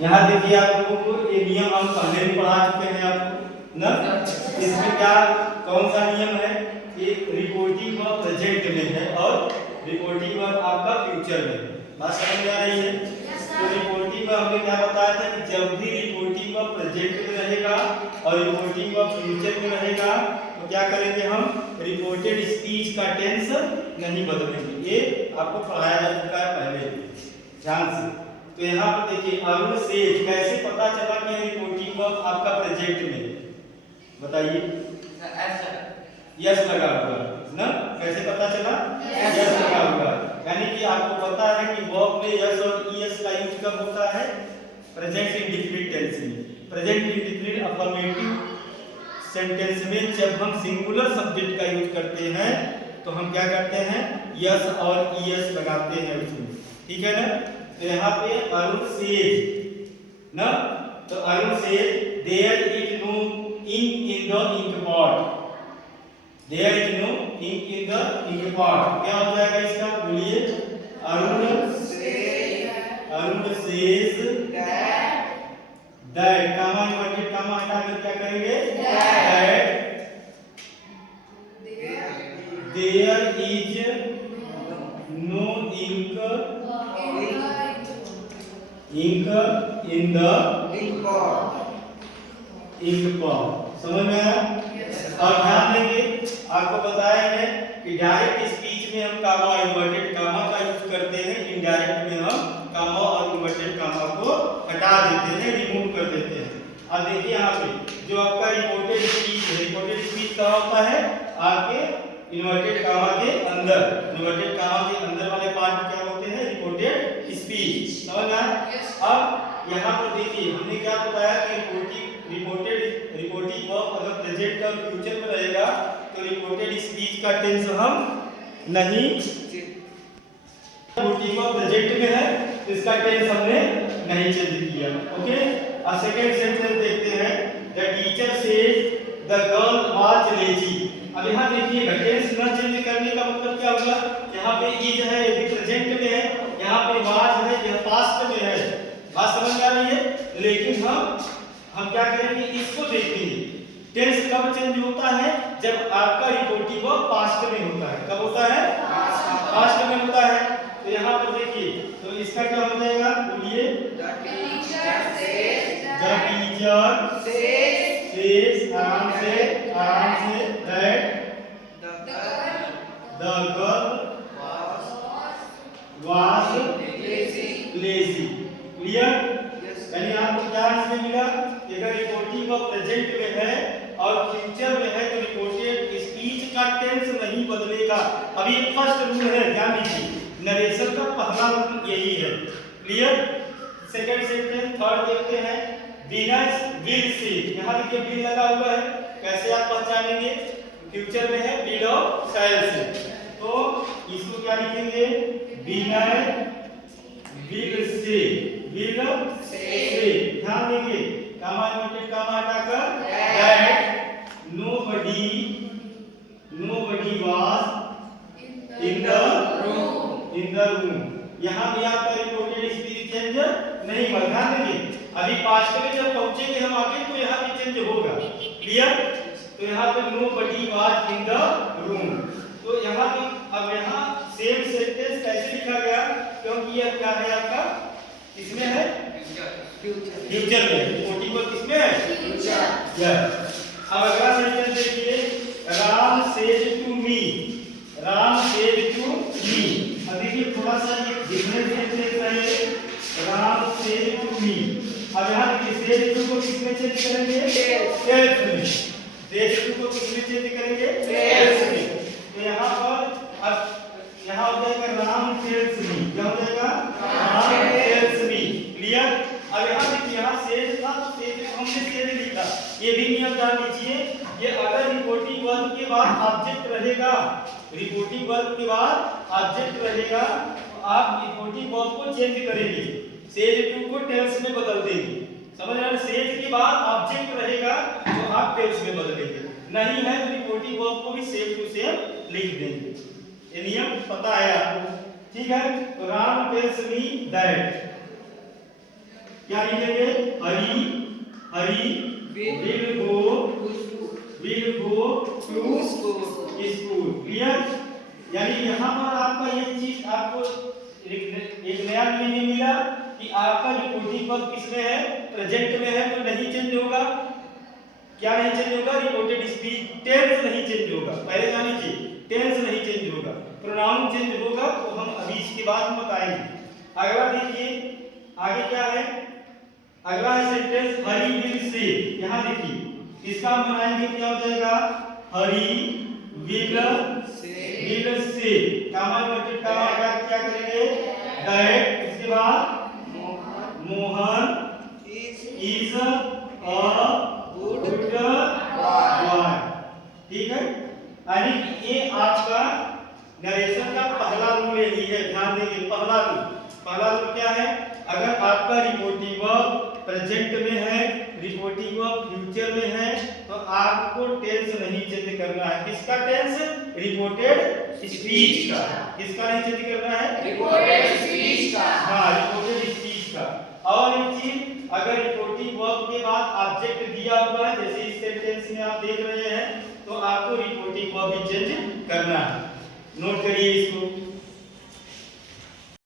यहाँ देखिए आप लोगों को ये नियम हम पहले भी पढ़ा चुके हैं आपको ना। इसमें क्या कौन सा नियम है? एक रिपोर्टिंग वर्ब प्रेजेंट में है और रिपोर्टिंग वर्ब आपका फ्यूचर में है। बात समझ में आ रही है? तो रिपोर्टिंग वर्ब हमने क्या बताया था कि जब भी रिपोर्टिंग वर्ब प्रेजेंट में रहेगा और रिपोर्टिंग वर्ब फ्यूचर में रहेगा तो क्या करेंगे हम? रिपोर्टेड स्पीच का टेंस नहीं बदलेंगे। ये आपको पढ़ाया जा चुका है पहले, ध्यान से। तो यहाँ पर देखिए अरुण से कैसे पता चला कि रिपोर्टिंग वर्ब आपका प्रेजेंट में है? बताइए। यस लगा हुआ ना, कैसे पता चला? यस लगा हुआ, यानी कि आपको पता है कि वर्ब में यस और ईएस का यूज कब होता है? प्रेजेंट इंडेफिनिट टेंस में। प्रेजेंट इंडेफिनिट अफर्मेटिव सेंटेंस में जब हम सिंगुलर सब्जेक्ट का यूज करते हैं तो हम क्या करते हैं? यस और ईएस लगाते हैं उसमें, ठीक है ना। तो यहाँ पे अरुण सेज ना, तो Arun says there is no ink in the ink pot. There is no ink in the ink pot, क्या हो जाएगा इसका? बोलिए। Arun says that, comma inverted comma हटाकर क्या करेंगे? That there is no ink in the ink pot. समझ में आया? और ध्यान देंगे आपको बताया है कि डायरेक्ट स्पीच में हम कामा और इन्वर्टेड कामा का यूज करते हैं, इनडायरेक्ट में हम कामा और इन्वर्टेड कामा को हटा देते हैं, रिमूव कर देते हैं। अब देखिए यहाँ पे जो आपका रिपोर्टेड स्पीच है, रिपोर्टेड स्पीच कहाँ होता है? आपके इन्वर्टेड कामा के अंदर। इन्वर्टेड कामा के अंदर वाले पार्ट क्या होते हैं? Reported speech. समझ में आया? अब यहाँ पर देखिए हमने क्या बताया कि रिपोर्टिंग वर्ब अगर प्रेजेंट और फ्यूचर में रहेगा तो रिपोर्टेड स्पीच का टेंस हम नहीं, रिपोर्टिंग वर्ब प्रेजेंट में है तो इसका टेंस हमने नहीं चेंज किया। ओके, अब सेकंड सेंटेंस देखते हैं। The teacher said the girl was lazy. अब यहाँ देखिएगा टेंस न चेंज करने का मतलब क्या होगा? यहाँ पे इज है, ये प्रेजेंट में है, यहाँ पे वाज है, यह पास्ट में है। बात समझ में आ रही है? लेकिन हम क्या करेंगे? इसको देखेंगे टेंस कब चेंज होता है? जब आपका रिपोर्टिंग वर्ब पास्ट में होता है। कब होता है? पास्ट में होता है। तो यहाँ पर देखिए तो इसका क्या हो जाएगा? बोलिए। द टीचर सेज आराम say that the girl was lazy. Clear? यानी आपको क्या इसमें मिला कि अगर रिपोर्टिंग वर्ब प्रेजेंट में है और फ्यूचर में है तो रिपोर्टेड स्पीच का टेंस नहीं बदलेगा। अभी फर्स्ट रूल है, ध्यान दीजिए, नरेशन का पहला रूल यही है। क्लियर? सेकंड सेंटेंस थर्ड देखते हैं। विनस विल सी, यहाँ देखिए विल लगा हुआ है, कैसे आप पहचानेंगे? फ्यूचर में है विल और शैल से, तो इसको क्या लिखेंगे? Venus will say, will say. ध्यान देंगे कामा इन्वर्टेड कामा हटाकर that nobody was in the room. यहाँ भी आपका रिपोर्टेड स्पीच चेंज नहीं हुआ। ध्यान देंगे अभी पास्ट में जब पहुंचेंगे हम आगे तो यहाँ भी चेंज होगा। क्लियर? तो यहाँ पे nobody was in the room, तो यहाँ भी अब यहाँ सेम सेंटेंस कैसे लिखा गया? क्योंकि यह क्या है आपका? किसमें है? फ्यूचर में। रिपोर्टिंग वर्ब किसमें है? फ्यूचर। यस। अब अगला सेंटेंस देखिए। Ram said to me. अब देखिए थोड़ा सा ये डिफरेंस देख रहे हैं। Ram said to me. अब यहाँ देखिए सेड टू को किसमें चेंज करेंगे? सेल्फ में। सेड टू को किसमें चेंज करेंगे? सेल्फ में। तो यहाँ पर अब यहाँ हो जाएगा राम टेल्स मी। क्या हो जाएगा? Ram tells me. क्लियर? अब यहाँ देखिए यहाँ सेज था तो सेज हमने सेज लिखा। ये भी नियम जान लीजिए, ये अगर रिपोर्टिंग वर्ब के बाद ऑब्जेक्ट रहेगा, रिपोर्टिंग वर्ब के बाद ऑब्जेक्ट रहेगा तो आप रिपोर्टिंग वर्ब को चेंज करेंगे, सेज टू को टेल्स में बदल देंगे। समझ रहे हैं? सेज के बाद ऑब्जेक्ट रहेगा तो आप टेल्स में बदलेंगे, नहीं है तो रिपोर्टिंग वर्ब को भी सेम टू सेम लिख देंगे। ये नियम पता है आपको? ठीक है? तो राम टेल्स मी दैट क्या लिखेंगे? Hari Hari will go to school. Clear? यानी यहाँ पर आपका ये चीज आपको एक नया नियम ये मिला कि आपका रिपोर्टिंग वर्ब किसमें है? प्रेजेंट में है, तो नहीं चेंज होगा। क्या नहीं चेंज होगा? रिपोर्टेड स्पीच टेंस नहीं चेंज होगा। पहले जान लीजिए, टेंस नहीं चेंज होगा, प्रोनाउन चेंज होगा, तो हम अभी इसके बाद हम बताएंगे। अगला देखिए आगे क्या है। अगला है सेंटेंस हरी विल से। यहाँ देखिए इसका हम बनाएंगे, क्या हो जाएगा? हरी विल से कामा इन्वर्टेड कामा लगा के क्या करेंगे? दैट। इसके बाद Mohan is a good boy. ठीक है, यानी कि ये आपका नरेशन का पहला रूल यही है, ध्यान देंगे। पहला रूल क्या है? अगर आपका रिपोर्टिंग वर्ब प्रेजेंट में है, रिपोर्टिंग वर्ब फ्यूचर में है, तो आपको टेंस नहीं चेंज करना है। किसका टेंस? रिपोर्टेड स्पीच का। किसका नहीं चेंज करना है? रिपोर्टेड स्पीच का। हाँ, रिपोर्टेड स्पीच का। और एक चीज, अगर रिपोर्टिंग वर्ब के बाद ऑब्जेक्ट दिया हुआ है, जैसे इस सेंटेंस में आप देख रहे हैं, तो आपको रिपोर्टिंग वर्ब भी चेंज करना है। नोट करिए इसको।